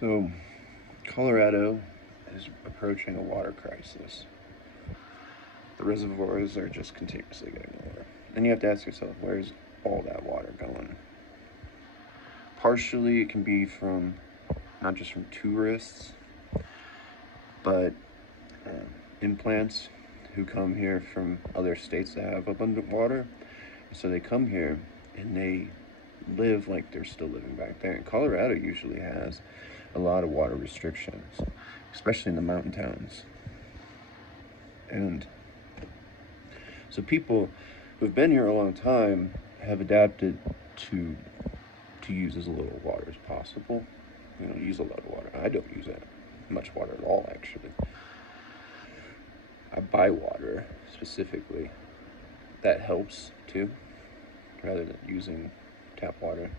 So, Colorado is approaching a water crisis. The reservoirs are just continuously getting lower. And you have to ask yourself, where's all that water going? Partially, it can be from not just from tourists, but implants who come here from other states that have abundant water. So they come here and they live like they're still living back there. And Colorado usually has a lot of water restrictions, especially in the mountain towns. And so people who've been here a long time have adapted to use as little water as possible. Use a lot of water. I don't use that much water at all, actually. I buy water specifically. That helps too, rather than using tap water.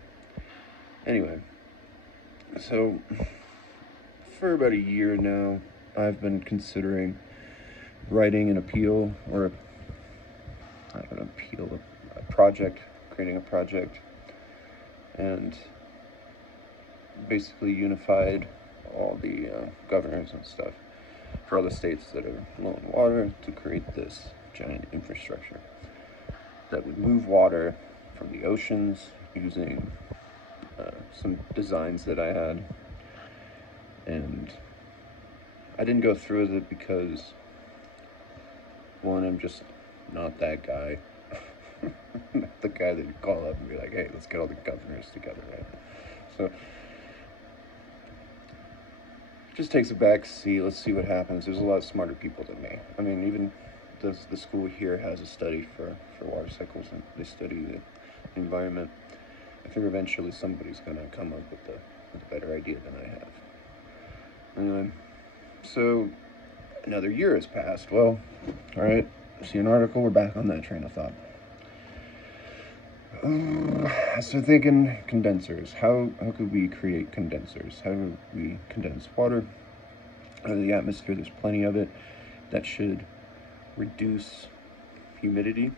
Anyway, so for about a year now, I've been considering writing an appeal, or not an appeal, a project, creating a project, and basically unified all the governors and stuff for all the states that are low in water to create this giant infrastructure that would move water from the oceans using some designs that I had. And I didn't go through with it because, one, I'm just not that guy. Not the guy that you call up and be like, hey, let's get all the governors together, right? So it just takes a back seat. Let's see what happens. There's a lot smarter people than me. I mean, even the school here has a study for water cycles, and they study the environment. I figure eventually somebody's going to come up with a better idea than I have. Anyway, so another year has passed. Well, all right, see an article, we're back on that train of thought. So thinking condensers. How could we create condensers? How do we condense water out of the atmosphere? There's plenty of it. That should reduce humidity,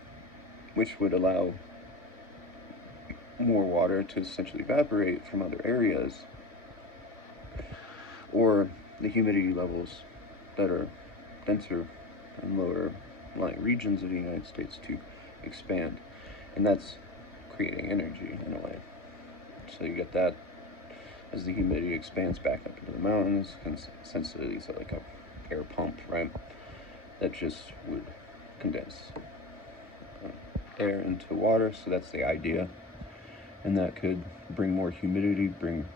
which would allow more water to essentially evaporate from other areas, or the humidity levels that are denser and lower lying regions of the United States to expand. And that's creating energy in a way. So you get that as the humidity expands back up into the mountains, and essentially it's like a air pump, right? That just would condense air into water. So that's the idea. And that could bring more humidity, bring,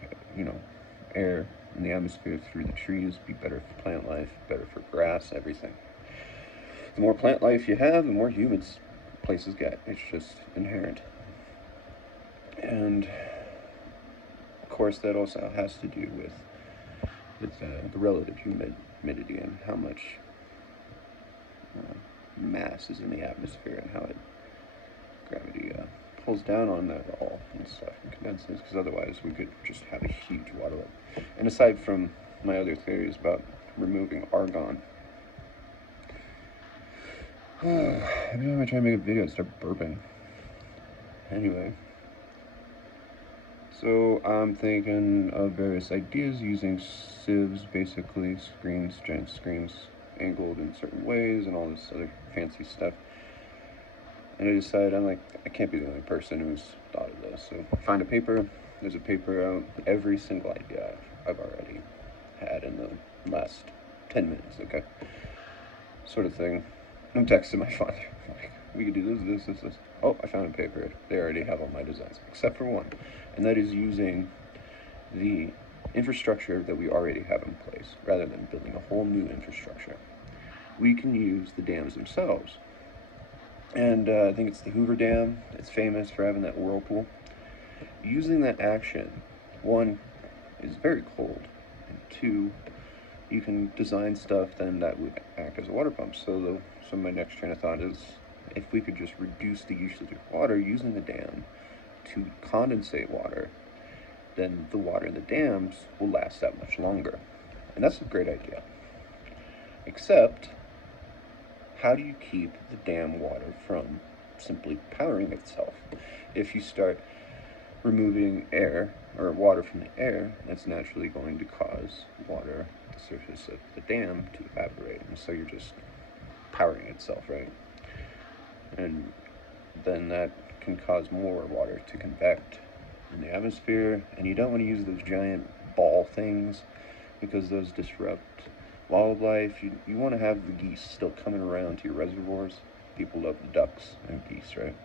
air in the atmosphere through the trees, be better for plant life, better for grass, everything. The more plant life you have, the more humid places get. It's just inherent. And of course, that also has to do with the relative humidity and how much mass is in the atmosphere and how gravity pulls down on that all and stuff and condenses, because otherwise we could just have a huge water level. And aside from my other theories about removing argon, every time I try to make a video I start burping. Anyway, so I'm thinking of various ideas using sieves, basically screens, giant screens, angled in certain ways and all this other fancy stuff. And I decided, I can't be the only person who's thought of this. So find a paper. There's a paper out. Every single idea I've already had in the last 10 minutes, okay? Sort of thing. I'm texting my father, like, we could do this. Oh, I found a paper. They already have all my designs, except for one. And that is using the infrastructure that we already have in place, rather than building a whole new infrastructure. We can use the dams themselves. And I think it's the Hoover Dam. It's famous for having that whirlpool. Using that action, one, is very cold, and two, you can design stuff then that would act as a water pump. So my next train of thought is, if we could just reduce the usage of water using the dam to condensate water, then the water in the dams will last that much longer. And that's a great idea. Except, how do you keep the dam water from simply powering itself? If you start removing air or water from the air, that's naturally going to cause water at the surface of the dam to evaporate. And so you're just powering itself, right? And then that can cause more water to convect in the atmosphere. And you don't want to use those giant ball things because those disrupt wildlife. You want to have the geese still coming around to your reservoirs. People love the ducks and geese, right?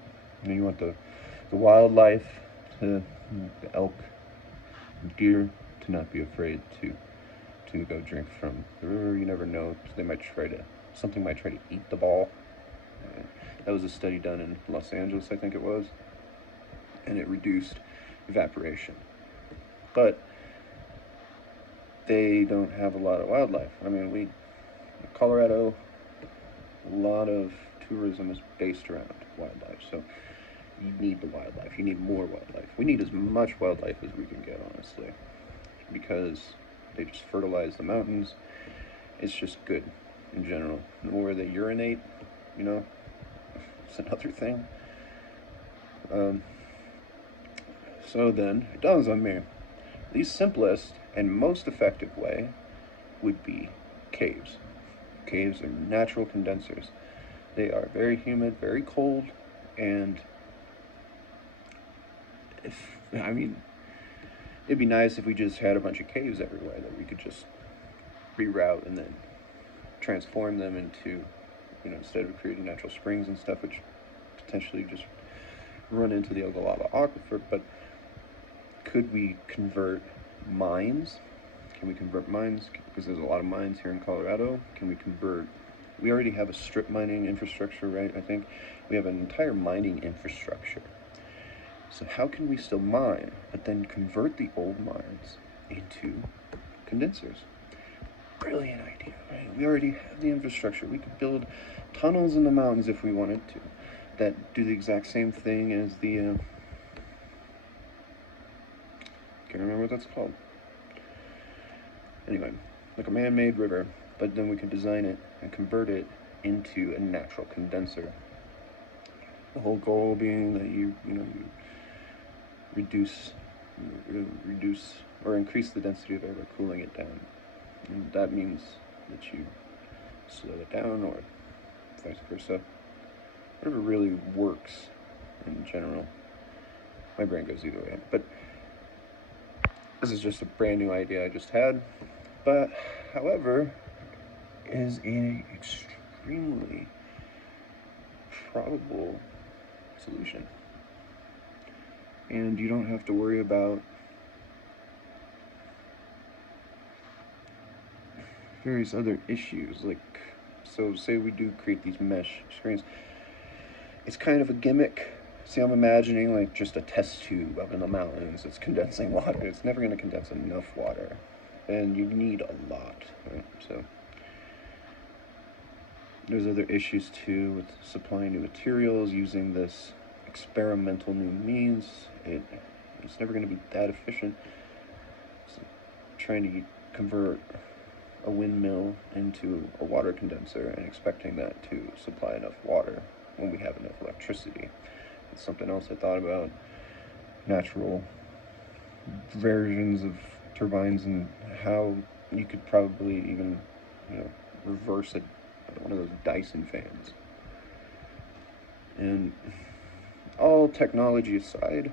And you want the wildlife, the elk, deer, to not be afraid to go drink from the river. You never know; something might try to eat the ball. That was a study done in Los Angeles, I think it was, and it reduced evaporation. But they don't have a lot of wildlife. I mean, Colorado, a lot of tourism is based around wildlife. So you need the wildlife. You need more wildlife. We need as much wildlife as we can get, honestly, because they just fertilize the mountains. It's just good in general. And where they urinate, it's another thing. So then, it dawns on me, the simplest and most effective way would be caves. Caves are natural condensers. They are very humid, very cold, and it'd be nice if we just had a bunch of caves everywhere that we could just reroute and then transform them into, instead of creating natural springs and stuff, which potentially just run into the Ogallala Aquifer. But could we convert mines? Can we convert mines? Because there's a lot of mines here in Colorado. We already have a strip mining infrastructure, right? I think we have an entire mining infrastructure. So how can we still mine, but then convert the old mines into condensers? Brilliant idea, right? We already have the infrastructure. We could build tunnels in the mountains if we wanted to, that do the exact same thing as the, can't remember what that's called. Anyway, like a man-made river, but then we could design it and convert it into a natural condenser. The whole goal being that you reduce or increase the density of air by cooling it down. And that means that you slow it down or vice versa. Whatever really works in general. My brain goes either way. But this is just a brand new idea I just had. But, however, is an extremely probable solution. And you don't have to worry about various other issues. So say we do create these mesh screens. It's kind of a gimmick. See, I'm imagining like just a test tube up in the mountains. It's condensing water. It's never going to condense enough water. And you need a lot, right? So there's other issues too with supplying new materials, using this experimental new means. It's never going to be that efficient. So trying to convert a windmill into a water condenser and expecting that to supply enough water when we have enough electricity. It's something else I thought about. Natural versions of turbines and how you could probably even, reverse one of those Dyson fans. And all technology aside,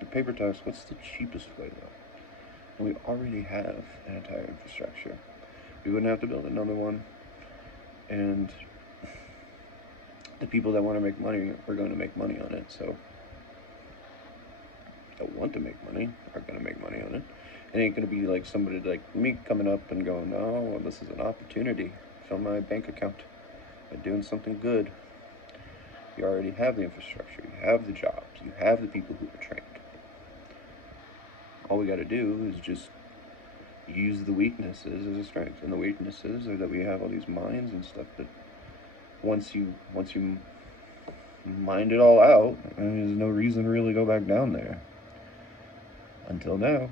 the paper towels, what's the cheapest way though? And we already have an entire infrastructure. We wouldn't have to build another one. And the people that want to make money are going to make money on it. So that want to make money are going to make money on it. It ain't going to be like somebody like me coming up and going, oh, well, this is an opportunity. Fill my bank account by doing something good. You already have the infrastructure. You have the jobs. You have the people who are trained. All we got to do is just use the weaknesses as a strength. And the weaknesses are that we have all these mines and stuff that once you mined it all out, there's no reason to really go back down there. Until now.